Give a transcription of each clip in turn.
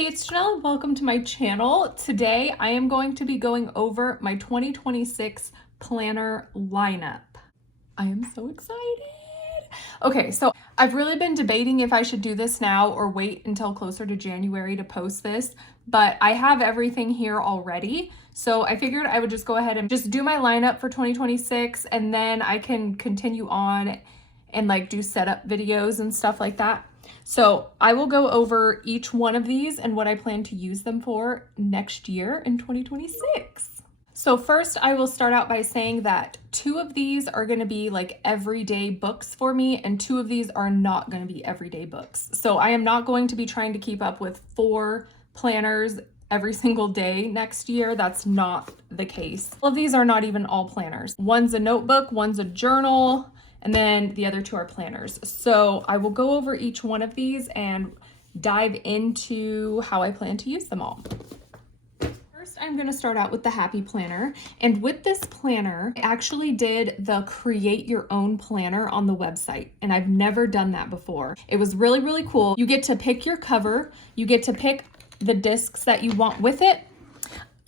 Hey, it's Janelle. Welcome to my channel. Today I am going to be going over my 2026 planner lineup. I am so excited. Okay, so I've really been debating if I should do this now or wait until closer to January to post this, but I have everything here already. So I figured I would just go ahead and just do my lineup for 2026, and then I can continue on and like do setup videos and stuff like that. So I will go over each one of these and what I plan to use them for next year in 2026. So first I will start out by saying that 2 of these are going to be like everyday books for me, and 2 of these are not going to be everyday books. So I am not going to be trying to keep up with 4 planners every single day next year. That's not the case. All of these are not even all planners. One's a notebook, one's a journal, and then the other 2 are planners. So I will go over each one of these and dive into how I plan to use them all. First, I'm going to start out with the Happy Planner. And with this planner, I actually did the create your own planner on the website. And I've never done that before. It was really, really cool. You get to pick your cover. You get to pick the discs that you want with it.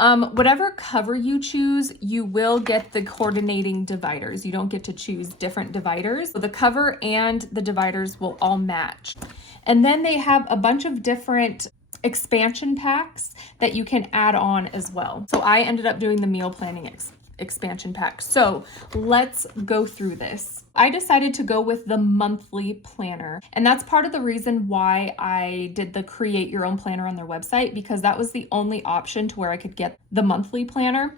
Whatever cover you choose, you will get the coordinating dividers. You don't get to choose different dividers. So the cover and the dividers will all match. And then they have a bunch of different expansion packs that you can add on as well. So I ended up doing the meal planning expansion pack. So let's go through this. I decided to go with the monthly planner, and that's part of the reason why I did the create your own planner on their website, because that was the only option to where I could get the monthly planner.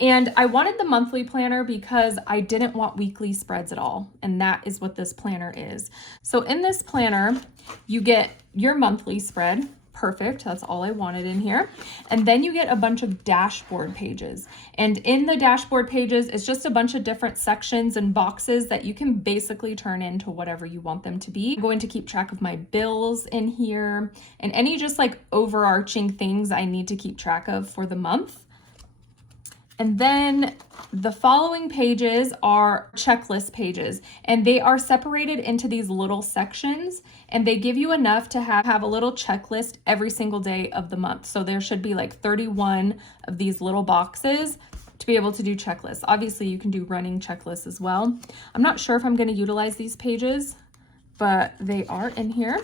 And I wanted the monthly planner because I didn't want weekly spreads at all, and that is what this planner is. So in this planner, you get your monthly spread. Perfect. That's all I wanted in here. And then you get a bunch of dashboard pages. And in the dashboard pages, it's just a bunch of different sections and boxes that you can basically turn into whatever you want them to be. I'm going to keep track of my bills in here and any just like overarching things I need to keep track of for the month. And then the following pages are checklist pages, and they are separated into these little sections, and they give you enough to have a little checklist every single day of the month. So there should be like 31 of these little boxes to be able to do checklists. Obviously you can do running checklists as well. I'm not sure if I'm going to utilize these pages, but they are in here.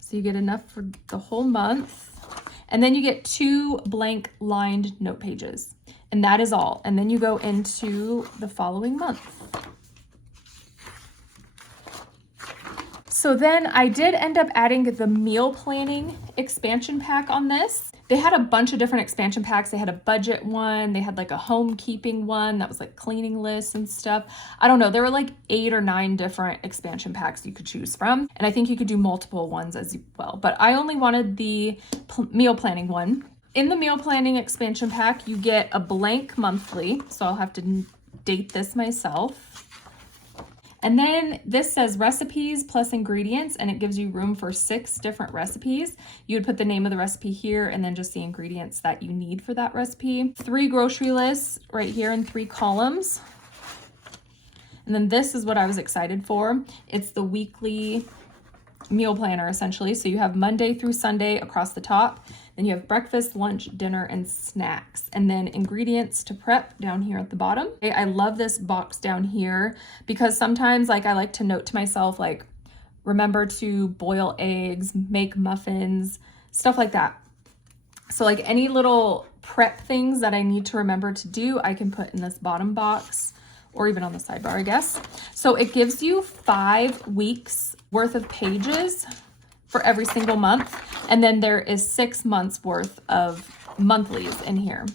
So you get enough for the whole month. And then you get 2 blank lined note pages. And that is all. And then you go into the following month. So then I did end up adding the meal planning expansion pack on this. They had a bunch of different expansion packs. They had a budget one. They had like a home keeping one that was like cleaning lists and stuff. I don't know. There were like 8 or 9 different expansion packs you could choose from. And I think you could do multiple ones as well. But I only wanted the meal planning one. In the meal planning expansion pack, you get a blank monthly. So I'll have to date this myself. And then this says recipes plus ingredients, and it gives you room for 6 different recipes. You would put the name of the recipe here and then just the ingredients that you need for that recipe. 3 grocery lists right here in 3 columns. And then this is what I was excited for. It's the weekly meal planner essentially. So you have Monday through Sunday across the top. Then you have breakfast, lunch, dinner, and snacks. And then ingredients to prep down here at the bottom. I love this box down here because sometimes like I like to note to myself, like, remember to boil eggs, make muffins, stuff like that. So like any little prep things that I need to remember to do, I can put in this bottom box or even on the sidebar, I guess. So it gives you 5 weeks worth of pages for every single month. And then there is 6 months worth of monthlies in here.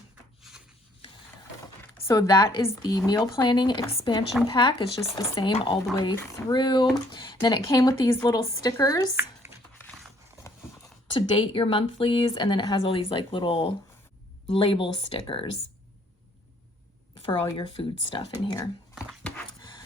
So that is the meal planning expansion pack. It's just the same all the way through. Then it came with these little stickers to date your monthlies. And then it has all these like little label stickers for all your food stuff in here.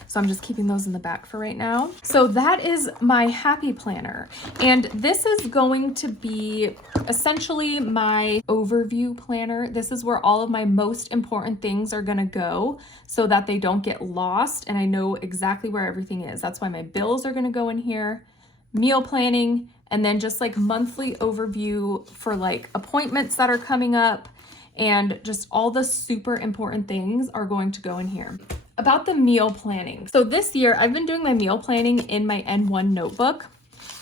So I'm just keeping those in the back for right now. So that is my Happy Planner. And this is going to be essentially my overview planner. This is where all of my most important things are gonna go so that they don't get lost and I know exactly where everything is. That's why my bills are gonna go in here. Meal planning, and then just like monthly overview for like appointments that are coming up, and just all the super important things are going to go in here. About the meal planning. So this year I've been doing my meal planning in my N1 notebook,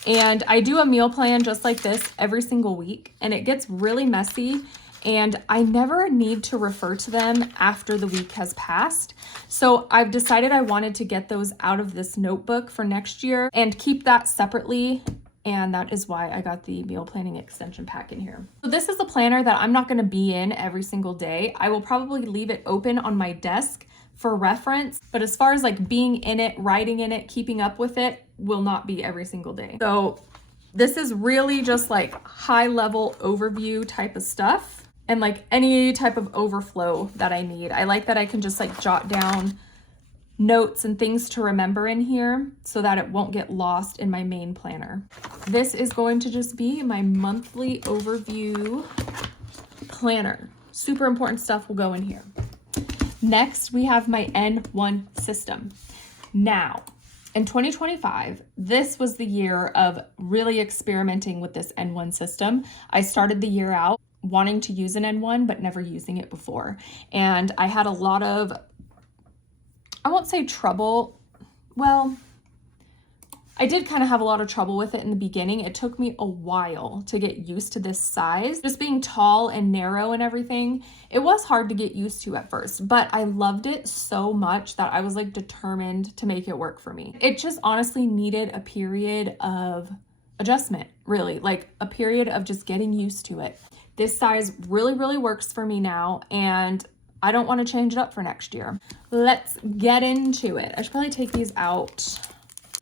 and I do a meal plan just like this every single week, and it gets really messy and I never need to refer to them after the week has passed. So I've decided I wanted to get those out of this notebook for next year and keep that separately. And that is why I got the meal planning extension pack in here. So this is a planner that I'm not gonna be in every single day. I will probably leave it open on my desk for reference, but as far as like being in it, writing in it, keeping up with it, will not be every single day. So this is really just like high level overview type of stuff, and like any type of overflow that I need. I like that I can just like jot down notes and things to remember in here so that it won't get lost in my main planner. This is going to just be my monthly overview planner. Super important stuff will go in here. Next, we have my N1 system. Now, in 2025, this was the year of really experimenting with this N1 system. I started the year out wanting to use an N1, but never using it before. And I had a lot of, I won't say trouble. Well, I did kind of have a lot of trouble with it in the beginning. It took me a while to get used to this size. Just being tall and narrow and everything, it was hard to get used to at first, but I loved it so much that I was like determined to make it work for me. It just honestly needed a period of adjustment, really, like a period of just getting used to it. This size really, really works for me now, and I don't want to change it up for next year. Let's get into it. I should probably take these out.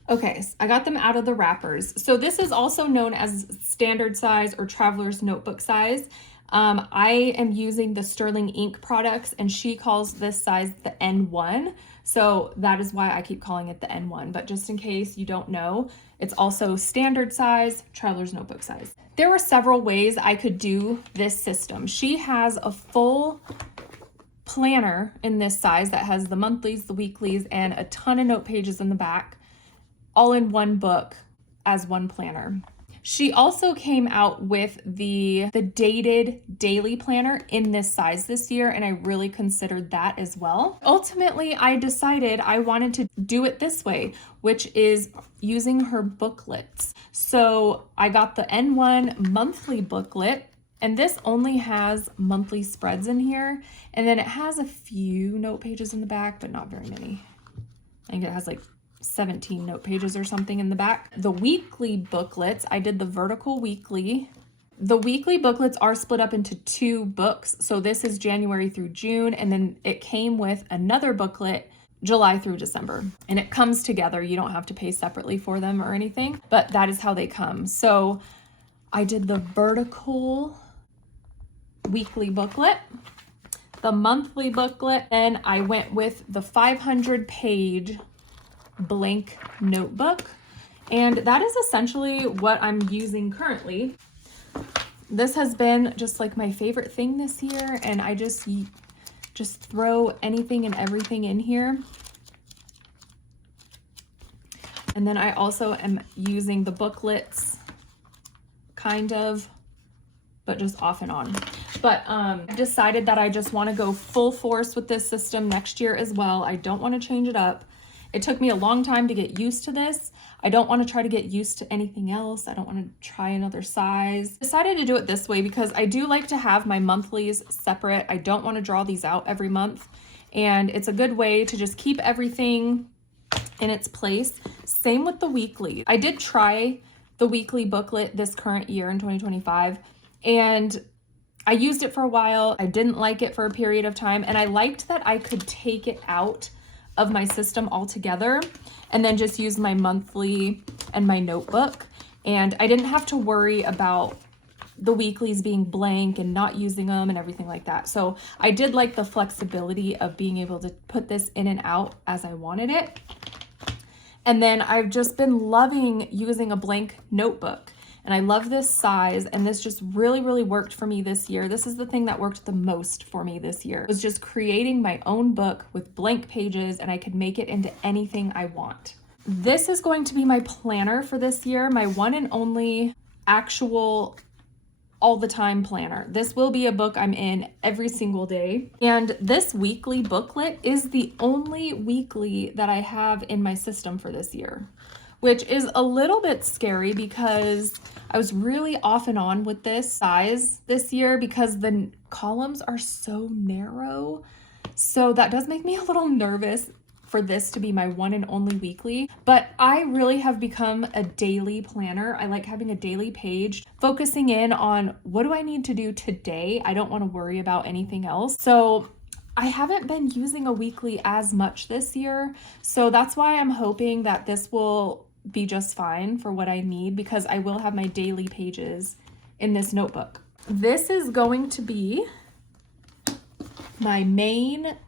Okay, so I got them out of the wrappers. So this is also known as standard size or traveler's notebook size. I am using the Sterling Ink products, and she calls this size the N1. So that is why I keep calling it the N1. But just in case you don't know, it's also standard size, traveler's notebook size. There were several ways I could do this system. She has a full planner in this size that has the monthlies, the weeklies, and a ton of note pages in the back, all in one book as one planner. She also came out with the dated daily planner in this size this year, and I really considered that as well. Ultimately, I decided I wanted to do it this way, which is using her booklets. So I got the N1 monthly booklet, and this only has monthly spreads in here, and then it has a few note pages in the back, but not very many. I think it has like 17 note pages or something in the back. The weekly booklets, I did the vertical weekly. The weekly booklets are split up into 2 books. So this is January through June, and then it came with another booklet July through December. And it comes together. You don't have to pay separately for them or anything, but that is how they come. So I did the vertical weekly booklet, the monthly booklet, and I went with the 500-page blank notebook, and that is essentially what I'm using currently. This has been just like my favorite thing this year, and I just throw anything and everything in here. And then I also am using the booklets kind of, but just off and on. But I decided that I just want to go full force with this system next year as well. I don't want to change it up. It took me a long time to get used to this. I don't want to try to get used to anything else. I don't want to try another size. I decided to do it this way because I do like to have my monthlies separate. I don't want to draw these out every month. And it's a good way to just keep everything in its place. Same with the weekly. I did try the weekly booklet this current year in 2025, and I used it for a while. I didn't like it for a period of time, and I liked that I could take it out of my system altogether and then just use my monthly and my notebook. And I didn't have to worry about the weeklies being blank and not using them and everything like that. So I did like the flexibility of being able to put this in and out as I wanted it. And then I've just been loving using a blank notebook. And I love this size, and this just really, really worked for me this year. This is the thing that worked the most for me this year. It was just creating my own book with blank pages, and I could make it into anything I want. This is going to be my planner for this year, my one and only actual all the time planner. This will be a book I'm in every single day. And this weekly booklet is the only weekly that I have in my system for this year, which is a little bit scary because I was really off and on with this size this year because the columns are so narrow. So that does make me a little nervous for this to be my one and only weekly, but I really have become a daily planner. I like having a daily page, focusing in on what do I need to do today. I don't want to worry about anything else. So I haven't been using a weekly as much this year. So that's why I'm hoping that this will be just fine for what I need, because I will have my daily pages in this notebook. This is going to be my main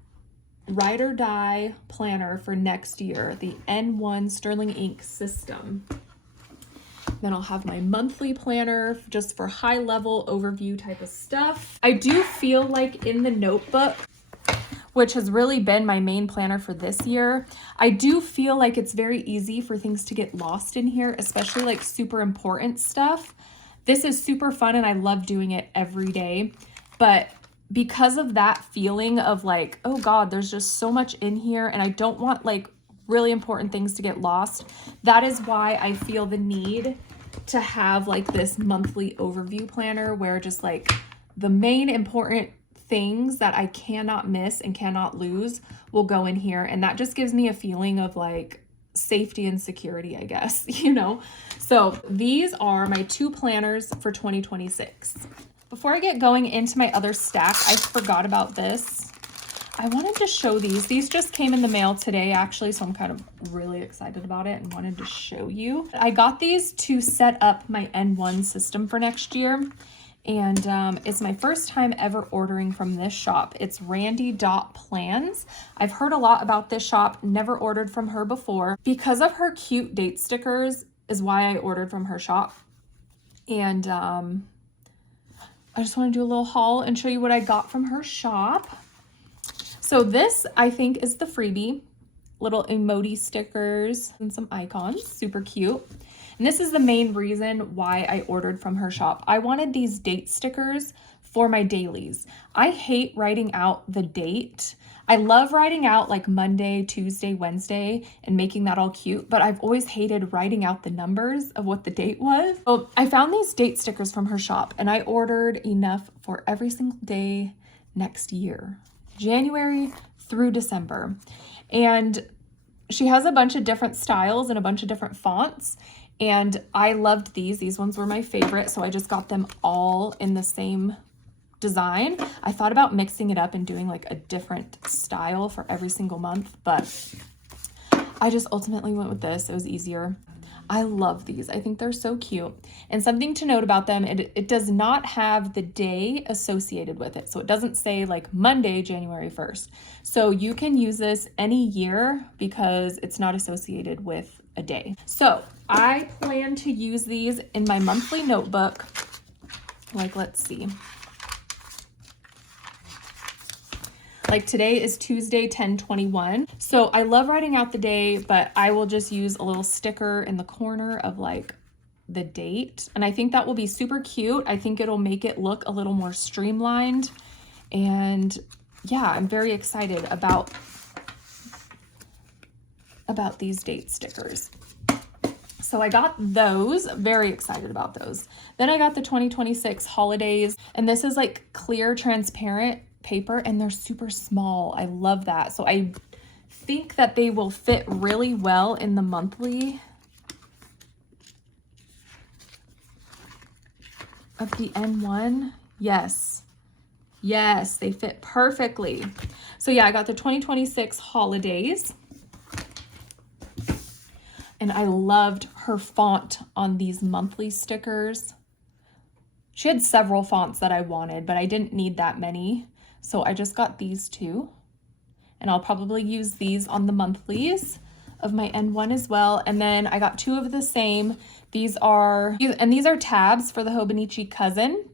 Ride or Die planner for next year, the N1 Sterling Ink system. Then I'll have my monthly planner just for high level overview type of stuff. I do feel like in the notebook, which has really been my main planner for this year, I do feel like it's very easy for things to get lost in here, especially like super important stuff. This is super fun and I love doing it every day, but because of that feeling of like, oh God, there's just so much in here and I don't want like really important things to get lost. That is why I feel the need to have like this monthly overview planner where just like the main important things that I cannot miss and cannot lose will go in here. And that just gives me a feeling of like safety and security, I guess, you know? So these are my two planners for 2026. Before I get going into my other stack, I forgot about this. I wanted to show these. These just came in the mail today, actually, so I'm kind of really excited about it and wanted to show you. I got these to set up my N1 system for next year, and it's my first time ever ordering from this shop. It's randiDOTplans. I've heard a lot about this shop, never ordered from her before. Because of her cute date stickers is why I ordered from her shop. And I just want to do a little haul and show you what I got from her shop. So this, I think, is the freebie. Little emoji stickers and some icons. Super cute. And this is the main reason why I ordered from her shop. I wanted these date stickers for my dailies. I hate writing out the date. I love writing out like Monday, Tuesday, Wednesday, and making that all cute, but I've always hated writing out the numbers of what the date was. So I found these date stickers from her shop and I ordered enough for every single day next year, January through December. And she has a bunch of different styles and a bunch of different fonts. And I loved these. These ones were my favorite. So I just got them all in the same design. I thought about mixing it up and doing like a different style for every single month, but I just ultimately went with this. It was easier. I love these. I think they're so cute. And something to note about them, it does not have the day associated with it. So it doesn't say like Monday, January 1st. So you can use this any year because it's not associated with a day. So I plan to use these in my monthly notebook. Like, let's see. Like today is Tuesday, 10/21. So I love writing out the day, but I will just use a little sticker in the corner of like the date. And I think that will be super cute. I think it'll make it look a little more streamlined. And yeah, I'm very excited about these date stickers. So I got those, very excited about those. Then I got the 2026 holidays, and this is like clear, transparent paper, and they're super small. I love that. So I think that they will fit really well in the monthly of the N1. Yes, they fit perfectly. So yeah, I got the 2026 holidays. And I loved her font on these monthly stickers. She had several fonts that I wanted, but I didn't need that many. So I just got these two. And I'll probably use these on the monthlies of my N1 as well. And then I got two of the same. These are tabs for the Hobonichi Cousin.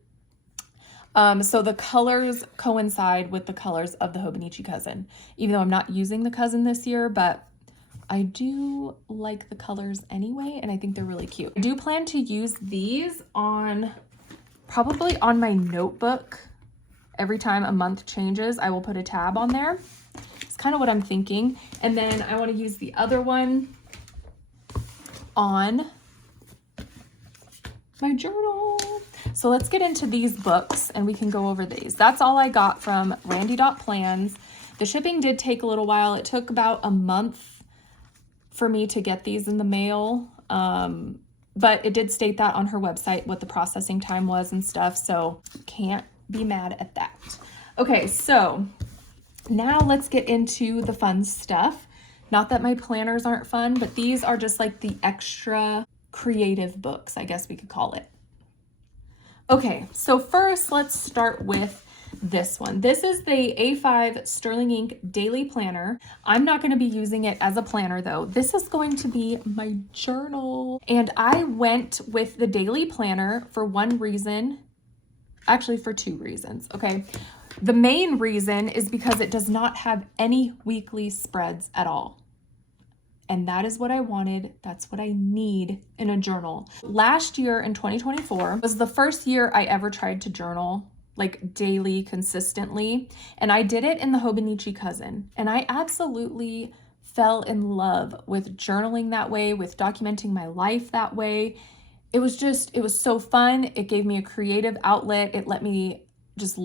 So the colors coincide with the colors of the Hobonichi Cousin. Even though I'm not using the Cousin this year, but I do like the colors anyway, and I think they're really cute. I do plan to use these on, probably on my notebook. Every time a month changes, I will put a tab on there. It's kind of what I'm thinking. And then I want to use the other one on my journal. So let's get into these books and we can go over these. That's all I got from randiDOTplans. The shipping did take a little while. It took about a month for me to get these in the mail. But it did state that on her website, what the processing time was and stuff. So can't be mad at that. Okay, so now let's get into the fun stuff. Not that my planners aren't fun, but these are just like the extra creative books, I guess we could call it. Okay, so first let's start with this one. This is the A5 Sterling Ink Daily Planner. I'm not going to be using it as a planner though. This is going to be my journal. And I went with the daily planner for one reason, actually for two reasons, okay? The main reason is because it does not have any weekly spreads at all. And that is what I wanted. That's what I need in a journal. Last year in 2024 was the first year I ever tried to journal like daily consistently. And I did it in the Hobonichi Cousin. And I absolutely fell in love with journaling that way, with documenting my life that way. It was so fun. It gave me a creative outlet. It let me just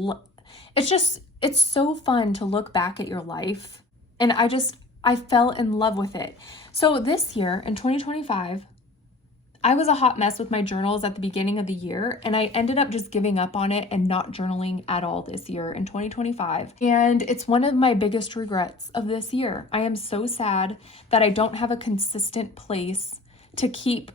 it's so fun to look back at your life. And I fell in love with it. So this year in 2025, I was a hot mess with my journals at the beginning of the year, and I ended up just giving up on it and not journaling at all this year in 2025. And it's one of my biggest regrets of this year. I am so sad that I don't have a consistent place to keep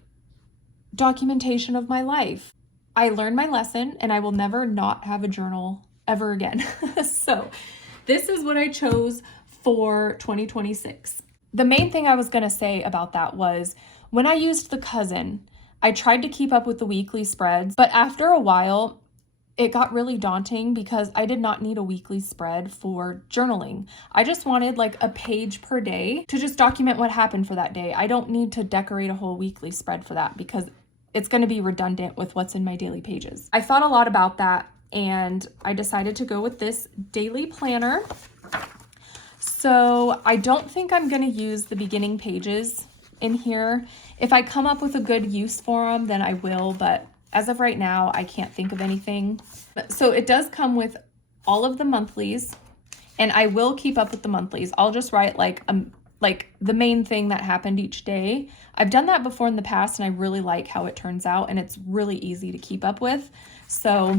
documentation of my life. I learned my lesson and I will never not have a journal ever again. So this is what I chose for 2026. The main thing I was going to say about that was when I used the Cousin, I tried to keep up with the weekly spreads, but after a while, it got really daunting because I did not need a weekly spread for journaling. I just wanted like a page per day to just document what happened for that day. I don't need to decorate a whole weekly spread for that because it's going to be redundant with what's in my daily pages. I thought a lot about that and I decided to go with this daily planner. So I don't think I'm going to use the beginning pages in here. If I come up with a good use for them, then I will, but as of right now, I can't think of anything. So it does come with all of the monthlies, and I will keep up with the monthlies. I'll just write like the main thing that happened each day. I've done that before in the past, and I really like how it turns out, and it's really easy to keep up with. So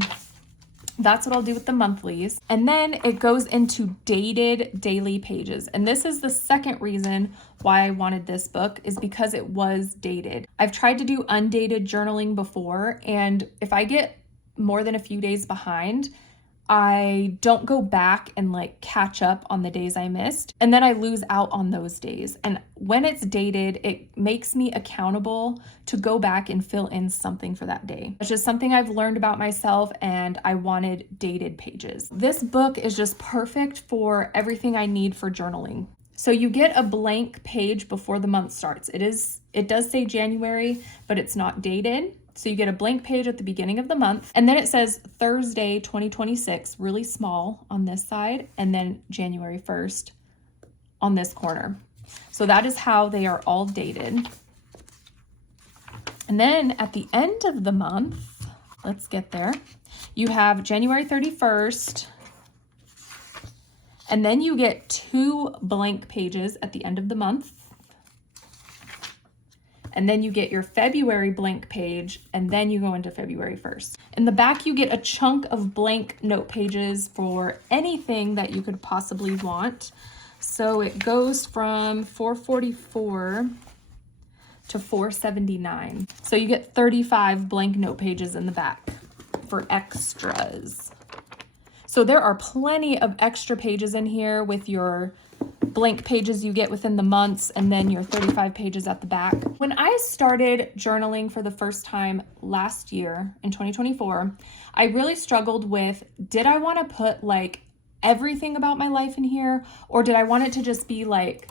that's what I'll do with the monthlies. And then it goes into dated daily pages. And this is the second reason why I wanted this book, is because it was dated. I've tried to do undated journaling before, and if I get more than a few days behind, I don't go back and like catch up on the days I missed, and then I lose out on those days. And when it's dated, it makes me accountable to go back and fill in something for that day. It's just something I've learned about myself, and I wanted dated pages. This book is just perfect for everything I need for journaling. So you get a blank page before the month starts. It does say January, but it's not dated. So you get a blank page at the beginning of the month, and then it says Thursday 2026 really small on this side, and then January 1st on this corner. So that is how they are all dated. And then at the end of the month, let's get there, you have January 31st, and then you get 2 blank pages at the end of the month. And then you get your February blank page, and then you go into February 1st. In the back, you get a chunk of blank note pages for anything that you could possibly want. So it goes from 444 to 479. So you get 35 blank note pages in the back for extras. So there are plenty of extra pages in here with your blank pages you get within the months, and then your 35 pages at the back. When I started journaling for the first time last year in 2024, I really struggled with, did I want to put like everything about my life in here, or did I want it to just be like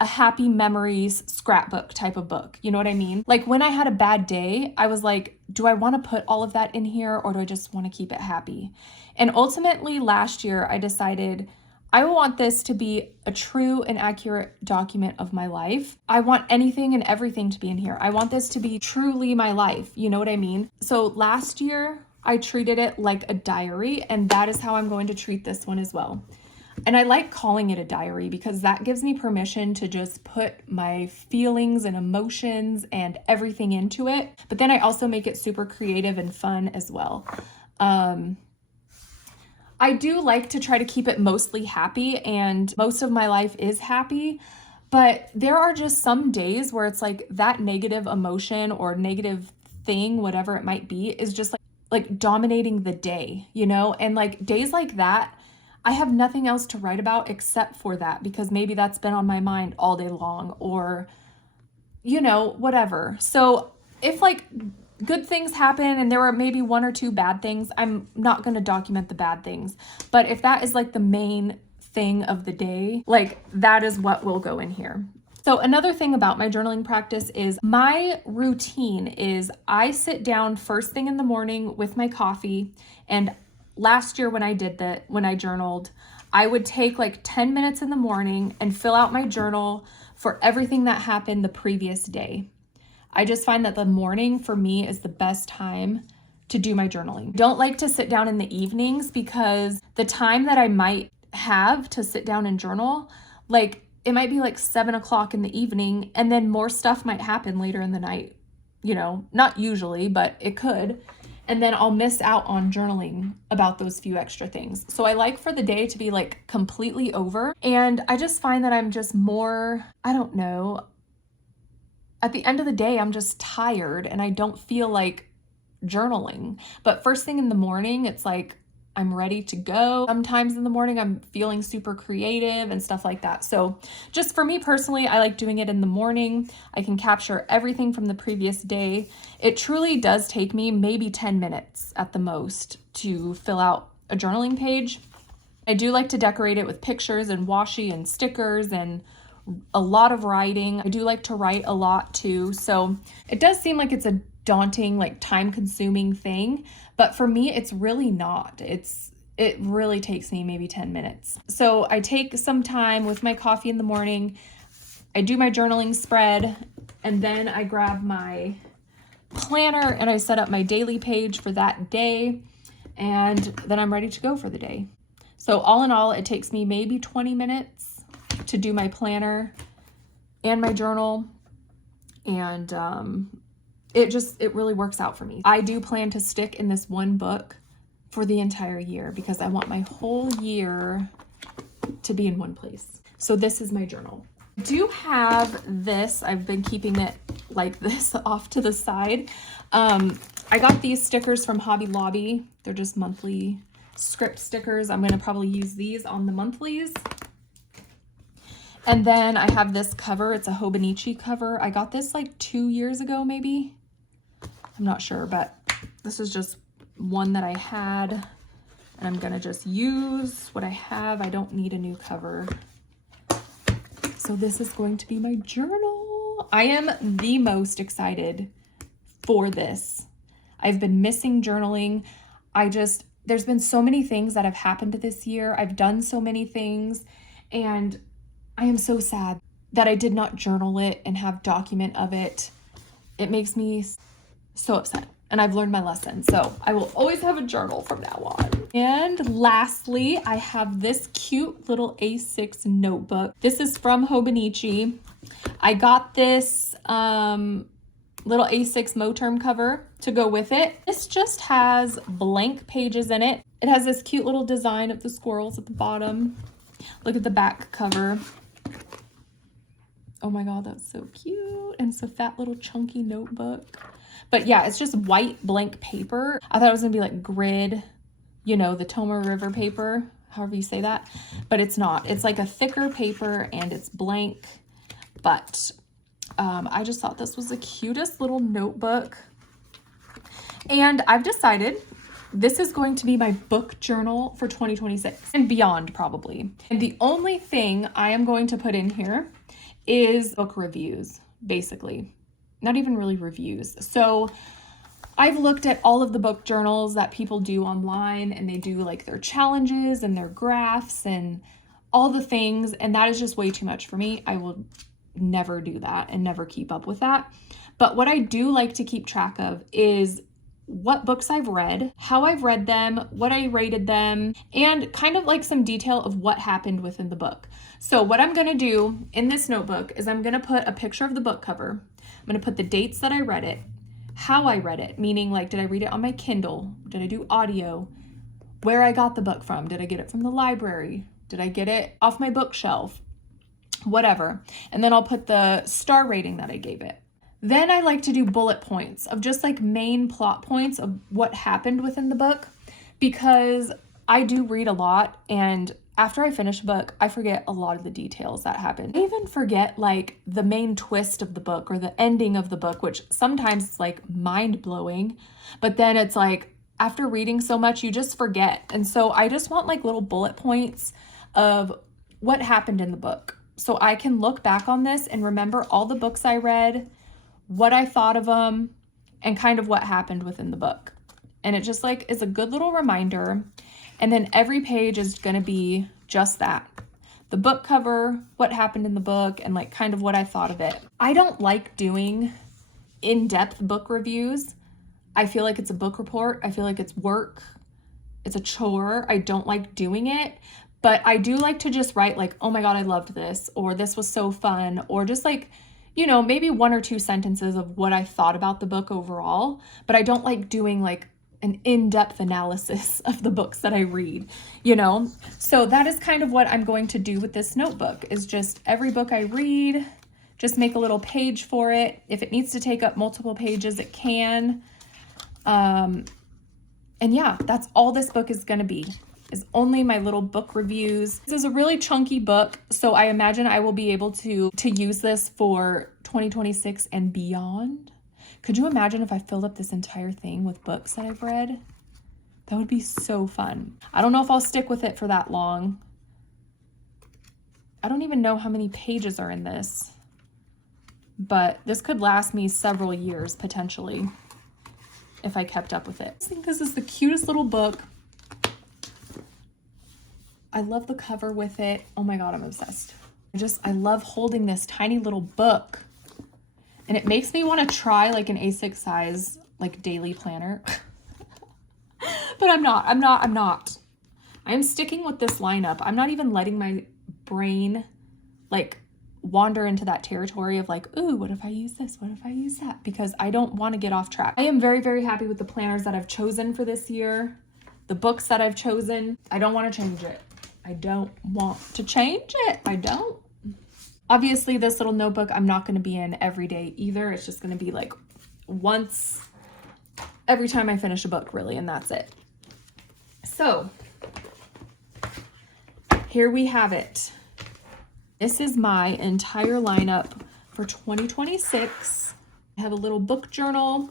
a happy memories scrapbook type of book. You know what I mean? Like when I had a bad day, I was like, do I want to put all of that in here or do I just want to keep it happy? And ultimately last year I decided I want this to be a true and accurate document of my life. I want anything and everything to be in here. I want this to be truly my life. You know what I mean? So last year I treated it like a diary, and that is how I'm going to treat this one as well. And I like calling it a diary because that gives me permission to just put my feelings and emotions and everything into it. But then I also make it super creative and fun as well. I do like to try to keep it mostly happy, and most of my life is happy, but there are just some days where it's like that negative emotion or negative thing, whatever it might be, is just like dominating the day, you know? And like days like that, I have nothing else to write about except for that, because maybe that's been on my mind all day long, or, you know, whatever. So if like good things happen and there were maybe one or two bad things, I'm not going to document the bad things. But if that is like the main thing of the day, like that is what will go in here. So another thing about my journaling practice is my routine is I sit down first thing in the morning with my coffee. And last year when I did that, when I journaled, I would take like 10 minutes in the morning and fill out my journal for everything that happened the previous day. I just find that the morning for me is the best time to do my journaling. Don't like to sit down in the evenings because the time that I might have to sit down and journal, like it might be like 7 o'clock in the evening, and then more stuff might happen later in the night, you know, not usually, but it could. And then I'll miss out on journaling about those few extra things. So I like for the day to be like completely over. And I just find that I'm just more, I don't know, at the end of the day, I'm just tired and I don't feel like journaling. But first thing in the morning, it's like I'm ready to go. Sometimes in the morning, I'm feeling super creative and stuff like that. So just for me personally, I like doing it in the morning. I can capture everything from the previous day. It truly does take me maybe 10 minutes at the most to fill out a journaling page. I do like to decorate it with pictures and washi and stickers and a lot of writing. I do like to write a lot too. So it does seem like it's a daunting, like time consuming thing, but for me, it's really not. It really takes me maybe 10 minutes. So I take some time with my coffee in the morning. I do my journaling spread, and then I grab my planner and I set up my daily page for that day, and then I'm ready to go for the day. So all in all, it takes me maybe 20 minutes to do my planner and my journal, and it really works out for me. I do plan to stick in this one book for the entire year because I want my whole year to be in one place. So this is my journal. I do have this. I've been keeping it like this off to the side. I got these stickers from Hobby Lobby. They're just monthly script stickers. I'm going to probably use these on the monthlies. And then I have this cover. It's a Hobonichi cover. I got this like 2 years ago, maybe. I'm not sure, but this is just one that I had. And I'm going to just use what I have. I don't need a new cover. So this is going to be my journal. I am the most excited for this. I've been missing journaling. There's been so many things that have happened this year. I've done so many things, and I am so sad that I did not journal it and have document of it. It makes me so upset, and I've learned my lesson. So I will always have a journal from now on. And lastly, I have this cute little A6 notebook. This is from Hobonichi. I got this little A6 Moterm cover to go with it. This just has blank pages in it. It has this cute little design of the squirrels at the bottom. Look at the back cover. Oh my God, that's so cute. And it's a fat little chunky notebook. But yeah, it's just white blank paper. I thought it was gonna be like grid, you know, the Toma River paper, however you say that, but it's not. It's like a thicker paper and it's blank, but I just thought this was the cutest little notebook. And I've decided this is going to be my book journal for 2026 and beyond, probably. And the only thing I am going to put in here is book reviews, basically. Not even really reviews. So I've looked at all of the book journals that people do online, and they do like their challenges and their graphs and all the things, and that is just way too much for me. I will never do that and never keep up with that. But what I do like to keep track of is what books I've read, how I've read them, what I rated them, and kind of like some detail of what happened within the book. So what I'm gonna do in this notebook is I'm gonna put a picture of the book cover. I'm gonna put the dates that I read it, how I read it, meaning like, did I read it on my Kindle? Did I do audio? Where I got the book from? Did I get it from the library? Did I get it off my bookshelf? Whatever. And then I'll put the star rating that I gave it. Then I like to do bullet points of just like main plot points of what happened within the book, because I do read a lot, and after I finish a book, I forget a lot of the details that happen. I even forget like the main twist of the book or the ending of the book, which sometimes it's like mind-blowing, but then it's like after reading so much, you just forget. And so I just want like little bullet points of what happened in the book, so I can look back on this and remember all the books I read, what I thought of them, and kind of what happened within the book. And it just like is a good little reminder. And then every page is going to be just that. The book cover, what happened in the book, and like kind of what I thought of it. I don't like doing in-depth book reviews. I feel like it's a book report. I feel like it's work. It's a chore. I don't like doing it. But I do like to just write like, oh my God, I loved this, or this was so fun, or just like, you know, maybe 1 or 2 sentences of what I thought about the book overall. But I don't like doing like an in-depth analysis of the books that I read, you know? So that is kind of what I'm going to do with this notebook, is just every book I read, just make a little page for it. If it needs to take up multiple pages, it can. And yeah, that's all this book is going to be, is only my little book reviews. This is a really chunky book, so I imagine I will be able to use this for 2026 and beyond. Could you imagine if I filled up this entire thing with books that I've read? That would be so fun. I don't know if I'll stick with it for that long. I don't even know how many pages are in this, but this could last me several years potentially if I kept up with it. I think this is the cutest little book. I love the cover with it. Oh my God, I'm obsessed. I love holding this tiny little book. And it makes me want to try like an A6 size, like daily planner. But I'm not. I am sticking with this lineup. I'm not even letting my brain like wander into that territory of like, ooh, what if I use this? What if I use that? Because I don't want to get off track. I am very, very happy with the planners that I've chosen for this year. The books that I've chosen. I don't want to change it. I don't want to change it. I don't. Obviously, this little notebook I'm not going to be in every day either. It's just going to be like once every time I finish a book, really, and that's it. So here we have it. This is my entire lineup for 2026. I have a little book journal.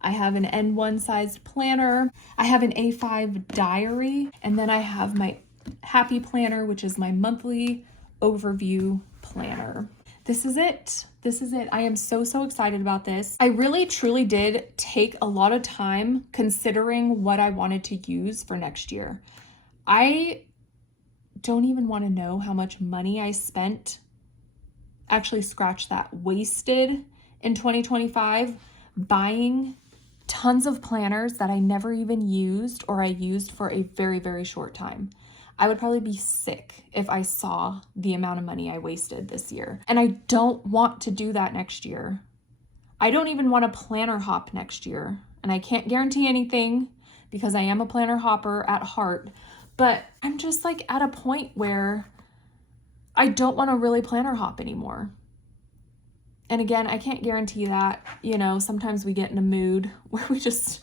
I have an N1 sized planner. I have an A5 diary. And then I have my Happy Planner, which is my monthly overview planner. This is it. This is it. I am so, so excited about this. I really, truly did take a lot of time considering what I wanted to use for next year. I don't even want to know how much money I spent, actually scratch that, wasted in 2025 buying tons of planners that I never even used, or I used for a very, very short time. I would probably be sick if I saw the amount of money I wasted this year. And I don't want to do that next year. I don't even want to planner hop next year. And I can't guarantee anything because I am a planner hopper at heart. But I'm just like at a point where I don't want to really planner hop anymore. And again, I can't guarantee that. You know, sometimes we get in a mood where we just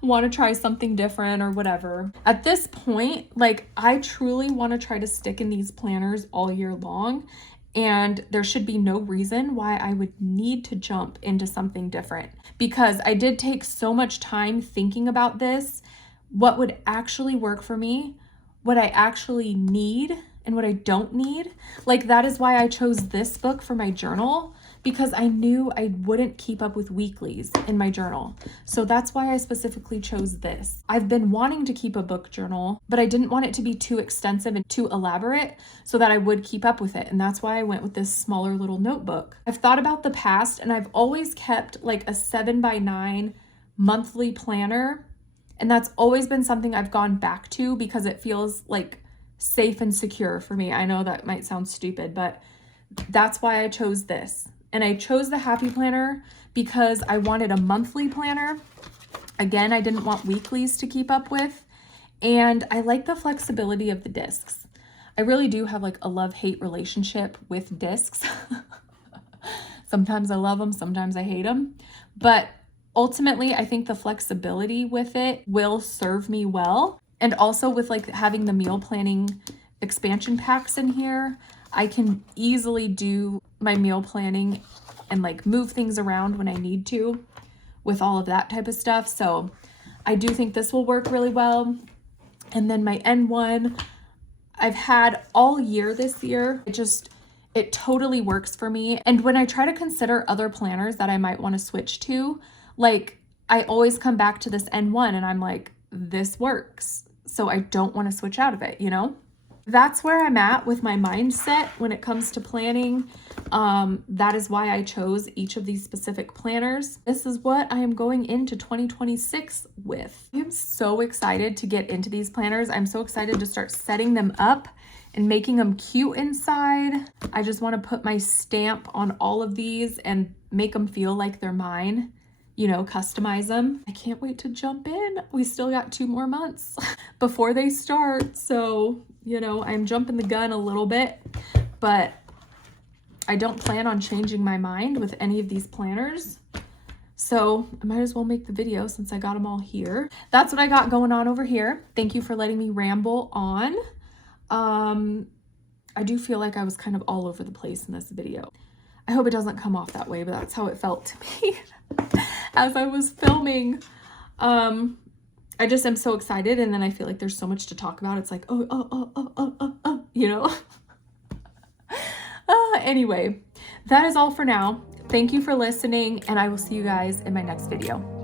want to try something different or whatever. At this point, like, I truly want to try to stick in these planners all year long, and there should be no reason why I would need to jump into something different, because I did take so much time thinking about this, what would actually work for me, what I actually need and what I don't need. Like, that is why I chose this book for my journal, because I knew I wouldn't keep up with weeklies in my journal. So that's why I specifically chose this. I've been wanting to keep a book journal, but I didn't want it to be too extensive and too elaborate so that I would keep up with it. And that's why I went with this smaller little notebook. I've thought about the past, and I've always kept like a 7x9 monthly planner. And that's always been something I've gone back to because it feels like safe and secure for me. I know that might sound stupid, but that's why I chose this. And I chose the Happy Planner because I wanted a monthly planner. Again, I didn't want weeklies to keep up with. And I like the flexibility of the discs. I really do have like a love-hate relationship with discs. Sometimes I love them, sometimes I hate them. But ultimately, I think the flexibility with it will serve me well. And also with like having the meal planning expansion packs in here, I can easily do my meal planning and like move things around when I need to with all of that type of stuff. So I do think this will work really well. And then my N1, I've had all year this year. It totally works for me. And when I try to consider other planners that I might want to switch to, like, I always come back to this N1 and I'm like, this works. So I don't want to switch out of it, you know? That's where I'm at with my mindset when it comes to planning. That is why I chose each of these specific planners. This is what I am going into 2026 with. I'm so excited to get into these planners. I'm so excited to start setting them up and making them cute inside. I just want to put my stamp on all of these and make them feel like they're mine. You know, customize them. I can't wait to jump in. We still got 2 more months before they start. So, you know, I'm jumping the gun a little bit, but I don't plan on changing my mind with any of these planners. So I might as well make the video since I got them all here. That's what I got going on over here. Thank you for letting me ramble on. I do feel like I was kind of all over the place in this video. I hope it doesn't come off that way, but that's how it felt to me as I was filming. I just am so excited, and then I feel like there's so much to talk about. It's like, you know? Anyway, that is all for now. Thank you for listening, and I will see you guys in my next video.